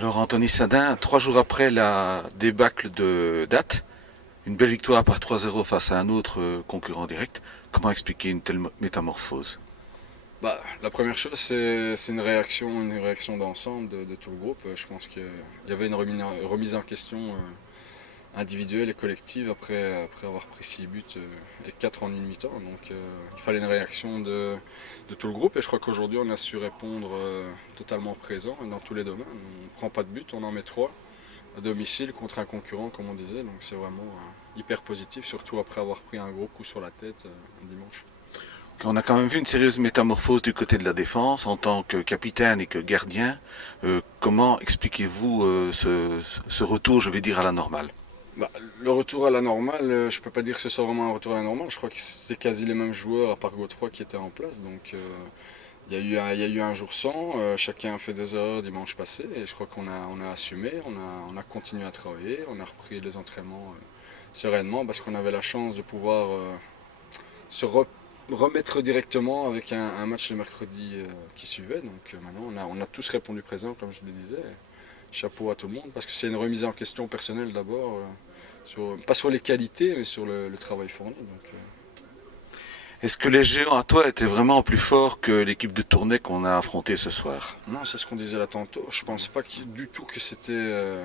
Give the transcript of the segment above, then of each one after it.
Alors Anthony Sadin, 3 jours après la débâcle de date, une belle victoire par 3-0 face à un autre concurrent direct. Comment expliquer une telle métamorphose? La première chose, c'est une réaction d'ensemble de tout le groupe. Je pense qu'il y avait une remise en question individuelle et collective après avoir pris 6 buts et 4 en une mi-temps. Donc il fallait une réaction de tout le groupe et je crois qu'aujourd'hui on a su répondre totalement présent dans tous les domaines. On ne prend pas de but, on en met 3 à domicile contre un concurrent comme on disait. Donc c'est vraiment hyper positif, surtout après avoir pris un gros coup sur la tête dimanche. On a quand même vu une sérieuse métamorphose du côté de la défense en tant que capitaine et que gardien. Comment expliquez-vous ce retour, je vais dire, à la normale? Le retour à la normale, je peux pas dire que ce soit vraiment un retour à la normale. Je crois que c'était quasi les mêmes joueurs, à part Godefroy, qui étaient en place. Donc il y a eu un jour sans. Chacun a fait des erreurs dimanche passé. Et je crois qu'on a assumé, on a continué à travailler. On a repris les entraînements sereinement parce qu'on avait la chance de pouvoir remettre directement avec un match le mercredi qui suivait. Donc maintenant, on a tous répondu présent, comme je le disais. Chapeau à tout le monde parce que c'est une remise en question personnelle d'abord. Pas sur les qualités, mais sur le travail fourni. Donc, Est-ce que les géants à toi étaient vraiment plus forts que l'équipe de Tournai qu'on a affrontée ce soir? non, c'est ce qu'on disait là tantôt. Je pense pas du tout que c'était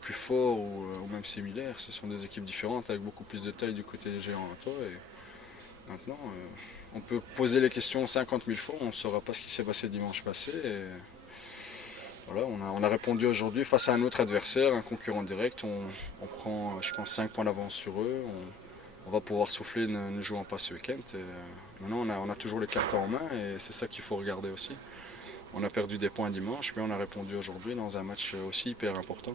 plus fort ou même similaire. Ce sont des équipes différentes avec beaucoup plus de taille du côté des géants à toi. Et maintenant, on peut poser les questions 50 000 fois, on ne saura pas ce qui s'est passé dimanche passé. Et voilà, on a répondu aujourd'hui face à un autre adversaire, un concurrent direct. On prend, je pense, 5 points d'avance sur eux. On va pouvoir souffler ne jouant pas ce week-end. Et, maintenant, on a toujours les cartes en main et c'est ça qu'il faut regarder aussi. On a perdu des points dimanche, mais on a répondu aujourd'hui dans un match aussi hyper important.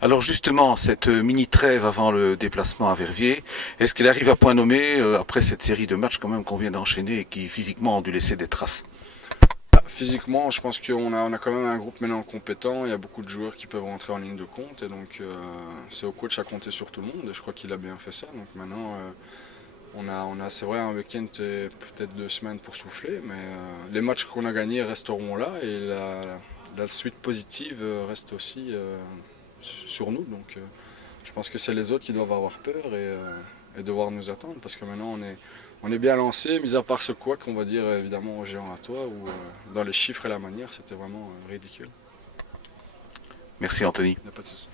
Alors justement, cette mini trêve avant le déplacement à Verviers, est-ce qu'elle arrive à point nommé après cette série de matchs quand même qu'on vient d'enchaîner et qui physiquement ont dû laisser des traces? Physiquement, je pense qu'on a quand même un groupe maintenant compétent. Il y a beaucoup de joueurs qui peuvent rentrer en ligne de compte. Et donc, c'est au coach à compter sur tout le monde. Et je crois qu'il a bien fait ça. Donc maintenant, on a c'est vrai, un week-end et peut-être 2 semaines pour souffler. Mais les matchs qu'on a gagnés resteront là. Et la suite positive reste aussi sur nous. Donc, je pense que c'est les autres qui doivent avoir peur et devoir nous attendre. Parce que maintenant, on est bien lancé, mis à part ce quoi qu'on va dire évidemment aux géants à toi, ou dans les chiffres et la manière, c'était vraiment ridicule. Merci Anthony. Il n'y a pas de souci.